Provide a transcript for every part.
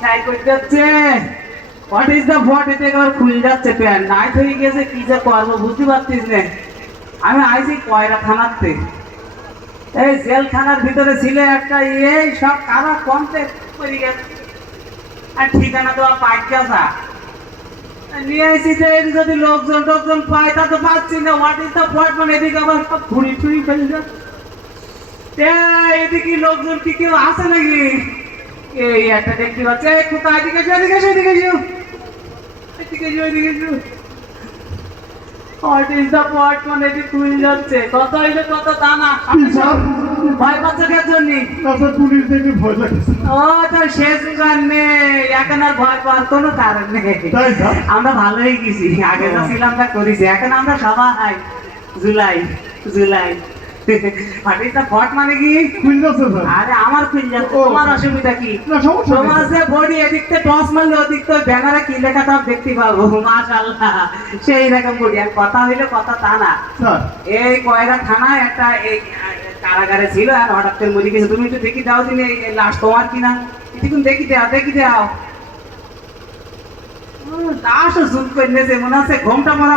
খাই করে যাচ্ছে। হোয়াট ইজ দ্য হোয়াট, এটা একবার খুলে যাচ্ছে প্যান্ট নাইট হয়ে গেছে, কি যে করবো বুঝতে পারছিস না। আমি আইছি কয়রা থানাতে, এই জেলখানার ভিতরে ছিল একটা, এই সব কারা কন্ট্যাক্ট করে গেছে আর ঠিকানা দেওয়া পাইকাসা নিয়ে আসি যে যদি লোকজন টোকজন পায় তা তো পাচ্ছি না। হোয়াট ইজ দ্য হোয়াট, মানে এদিকে আবার সব ঘুরি টুরি ফেলে যাচ্ছে। এদিকে লোকজন কি কেউ আছে নাকি? এই একটা দেখতে পাচ্ছে, কোথায় এদিকে এসো, এদিকে এসো, এদিকে এসো, এদিকে এসো, এদিকে এসো। হোয়াট ইজ দ্য হোয়াট, মানে এদিকে খুলে যাচ্ছে। কত হইলে কত তা না, ভয় পাচ্ছ কেন জন্য? পুলিশ দেখে ভয় লাগছে। ও তো শেষ গান নেই, এখন আর ভয় পাওয়ার কোনো কারণ নেই। আমরা ভালোই গেছি, আগে তো ছিলাম তা করেছি, এখন আমরা সবাই জুলাই জুলাই। মানে কি আরে আমার খুল যাচ্ছে, তোমার অসুবিধা কি? তোমার যে বডি এদিক থেকে টস মারলে ওদিক তো ব্যানারে কি লেখা সব দেখতে পাবো। মাশাআল্লাহ সেই রকম বডি। আর কথা হইলো কথা তা না, এই কয়রা থানায় একটা এই কারাগারে ছিল আর হঠাৎ করে মরে গেছে। তুমি একটু দেখি দাও দিনে লাশ তোমার কিনা, একটু দেখি দাও, দেখি দাও। লাশও জুম করে নিয়েছে, মনে হচ্ছে ঘুমটা মরা।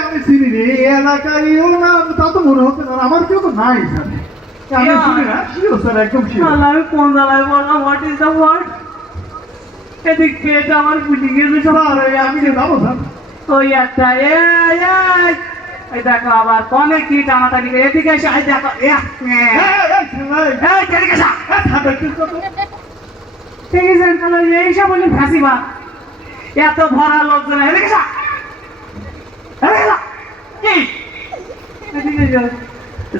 আমি চিনি রে এই এলাকায়, না তা তো মনে হচ্ছে না, আমার কেউ তো নাই স্যার। আমি চিনি না, শিওর স্যার, একদম শিওর। আমি কোন জায়গায় বললাম হোয়াট ইজ দ্য হোয়াট, এদিক পেট আমার ফুটে গেছে সব। আমি যে যাবো স্যার, ওই একটা এই দেখো আবার কনে কি টানাটানি করে, এদিকে এসে এই দেখো এইসব বলি ফাঁসিবা, এত ভরা লোকজন এদিকে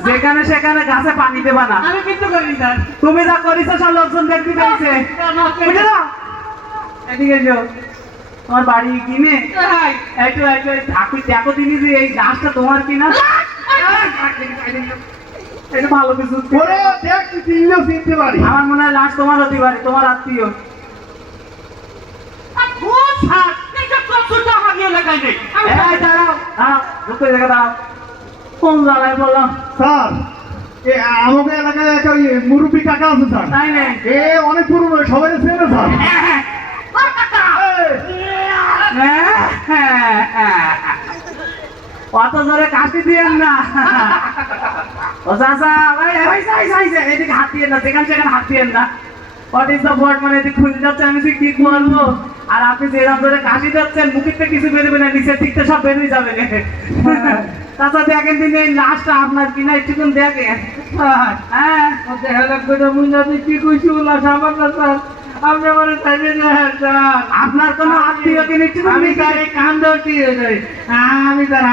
যেখানে সেখানে গাছে পানি দেবা না। আমি কিন্তু করি স্যার, তুমি যা করিস সব লোকজন দেখতে পেয়েছে। এদিকে তোমার বাড়ি কিনে একটু একটু ঠাকুর দেখো তিনি যে এই গাছটা তোমার কিনা। এটা ভালো কিছু, আমার মনে হয় লাশ তোমার হতে পারে, তোমার আত্মীয়। কোন জায়গায় বললাম স্যার? আমাকে এলাকায় একটা মুরব্বী কাকা আছে স্যার, তাই না? এ অনেক পুরনো, সবাই চেনে স্যার। অত জোরে কাশি দিয়েন না। ও চাচা এদিকে হাত দিয়েন না, যেখানে সেখানে হাত দিয়েন না। হোয়াট ইজ দ্য হোয়াট, মানে এদিকে খুলে যাচ্ছে, আমি কি বলবো। আর আপনি যেরকম ধরে কাশি যাচ্ছেন, মুখের থেকে কিছু বেরোবে না, নিচের দিক থেকে সব বেরিয়ে যাবে। চাচা দেখেন দিন এই লাশটা আপনার কিনা, একটুকুন দেখেন। হ্যাঁ দেখা লাগবে না, বুঝলে আপনি কি কইছি লাশ আমার না স্যার, আপনি আমার চাইলে না স্যার। আপনার কোনো আত্মীয় কিনে আমি তার এই কান ধরছি, আমি তার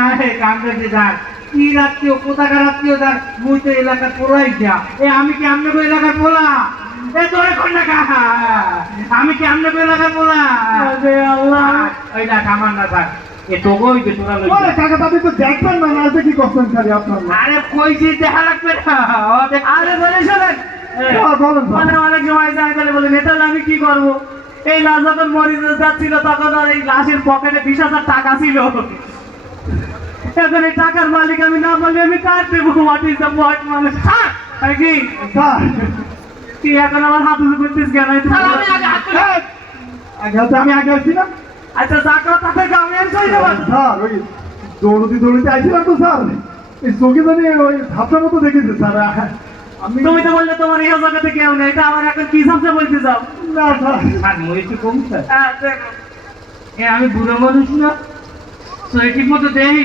কান ধরছি স্যার। কি আত্মীয়, কোথাকার আত্মীয় স্যার? মুই তো এলাকার পোলাই যা। আমি কি আপনাকে এলাকার পোলা? আমি কি আপনাকে এলাকার পোলা? ওই দেখ আমার না স্যার, এ তোগোই যে তোরা লই কাকা, আপনি তো দেখবেন না, না কি করছেন খালি আপনার? আরে কইছি দেখা লাগবে না। আরে বলে শোনেন, মানে অনেক সময় যায় বলে বলে নেতা আমি কি করবো। এই লাশ যখন মরিচ যাচ্ছিল তখন আর এই লাশের পকেটে 20,000 টাকা ছিল। এখন এই টাকার মালিক আমি না বলে আমি কার দেবো? হোয়াট ইজ দ্য হোয়াট, মানে কি কি এখন আমার হাত উঁচু করতেছ কেন? আমি আগে আসছি না। আচ্ছা যা কথা থেকে আমি আর চলে যাবো স্যার। ওই দৌড়তে দৌড়তে আইছিলাম তো স্যার, এই চোখে জানি ওই ঝাপটার মতো দেখেছে স্যার। তুমি তো বললে তোমার এই জায়গাতে কেউ নেই, এটা আমার এখন কি সামনে বলতে যাও? না স্যার, একটু কম স্যার। আমি বুড়ো মানুষ না, শরীর ঠিক মতো দেই,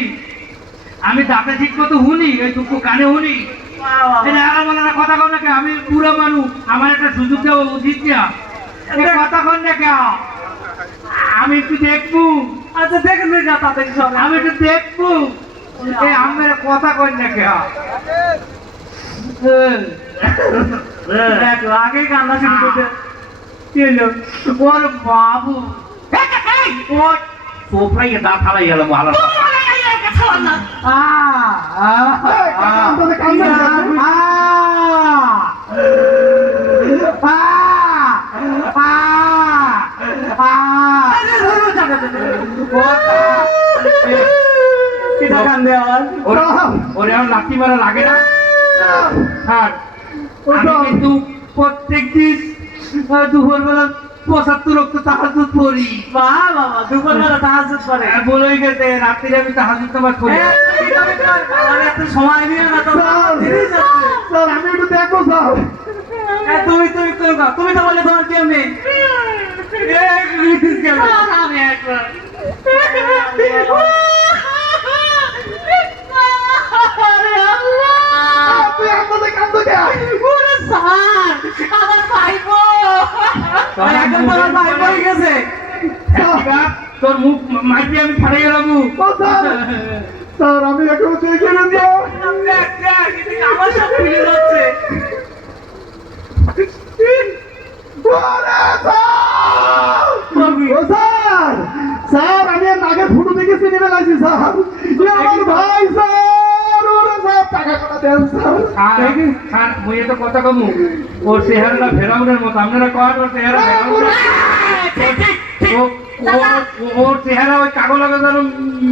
আমি দাঁতে ঠিক মতো শুনি, ওই টুকু কানে শুনি। কথা কন না, আমি বুড়ো মানুষ, আমার একটা সুযোগ দেওয়া উচিত না। কথা কন না কে, আমি একটু দেখবো। আচ্ছা দেখেন না তাদের সঙ্গে, আমি একটু দেখবো। আমার কথা কন না কে, আগে কান্না শুরু করতে কি হলো? ওর বাবু সোফাই দাঁত হারাই গেল। ভালো ওরে আমার লাঠি মারা লাগে না স্যার। আমি কিন্তু প্রত্যেক দিন দুপুরবেলা 75 রক্ত তাহাজ্জুদ পড়ি। বাহ বাবা, দুপুরবেলা তাহাজ্জুদ করে। বলেই গেছে রাত্রিরে আমি তাহাজ্জুদ নামাজ পড়ি। আমার এত সময় নিয়ে না তো স্যার, দেরি যাচ্ছে। স্যার আমি একটু দেখবো স্যার। তুমি তুমি তুমি কও। তুমি তো বলে তোমার কেউ নেই। আমি একবার তুই আপনাদের কান্দ কে? আমার ভাইপো এখন তোমার ভাইপো হয়ে গেছে। তোর মুখ মাইপি আমি ফাড়ে গেলাম। স্যার আমি এখন দেখে নেব। দেখ, দেখ, এদিকে আমার সব খুলে যাচ্ছে। ও স্যার, স্যার আমি আর নাগের ফটো দেখে চিনে ফেলাইছি স্যার। এ আমার ভাই স্যার, ওরে স্যার টাকা কটা দেন স্যার। আর মুই তো কথা কমু ওর চেহারাটা ফেরাউনের মতো আপনারা কয় ওর চেহারা ওর চেহারা ওই কাগজ যেন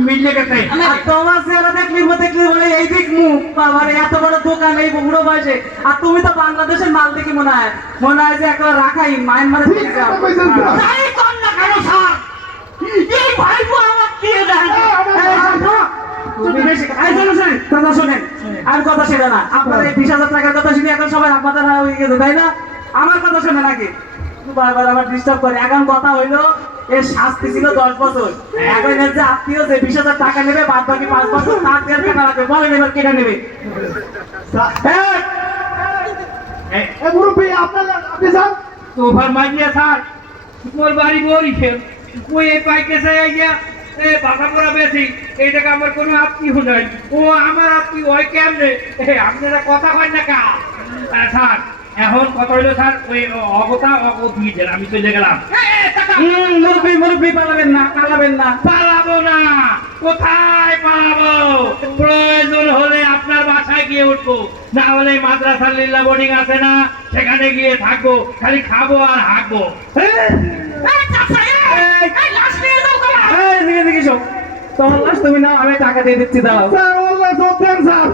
মিলিয়ে গেছে। আর তোমার চেহারা দেখলি বলে এই দিক মুখ বাবার এত বড় দোকান এই বুড়ো বয়সে। আর তুমি তো বাংলাদেশের মাল দেখি মনে হয় যে একটা রাখাই মায়ানমারে ঠিক কথা কইছেন স্যার। তাই কর না কেন স্যার? এই ভাইপো আমার দিয়ে দেন। কথা শোনেন, আর কথা সেটা না। আপনার এই 20,000 টাকার কথা শুনে এখন সবাই আপনাদের হয়ে গেছে, তাই না? আমার কথা শোনেন আগে। বারবার আমার ডিস্টার্ব করে। এখন কথা হইলো এর শাস্তি ছিল 10 বছর। এখন এর যে আত্মীয় যে 20,000 টাকা নেবে, বাদ বাকি 5 বছর তার জেল টাকা লাগবে। বলেন এবার কেটে নেবে। এ মুরব্বি আপনি যান। তোফার মাইয়া স্যার মোর বাড়ি বরিছে ওই এই পাইকেছে গিয়া এ বাসা পড়া বেশি এই টাকা আমার কোনো আত্মীয় নাই। ও আমার আত্মীয় হয় কেমনে? আপনারা কথা হয় না কা স্যার? এখন কথা হইলো স্যার ওই অগতা দিয়ে দেন, আমি চলে গেলাম। মুরব্বি পালাবেন না, পালাবেন না। পালাবো না, কোথায় পালাবো? প্রয়োজন হলে আপনার বাসায় গিয়ে উঠবো, না হলে মাদ্রাসার লীলা বোর্ডিং আছে না, সেখানে গিয়ে থাকবো, খালি খাবো আর হাঁকবো। এই, এদিকে এসো। তোমার লাশ তুমি নাও, আমি টাকা দিয়ে দিচ্ছি, দাঁড়াও। স্যার ওর লাশ দেন স্যার।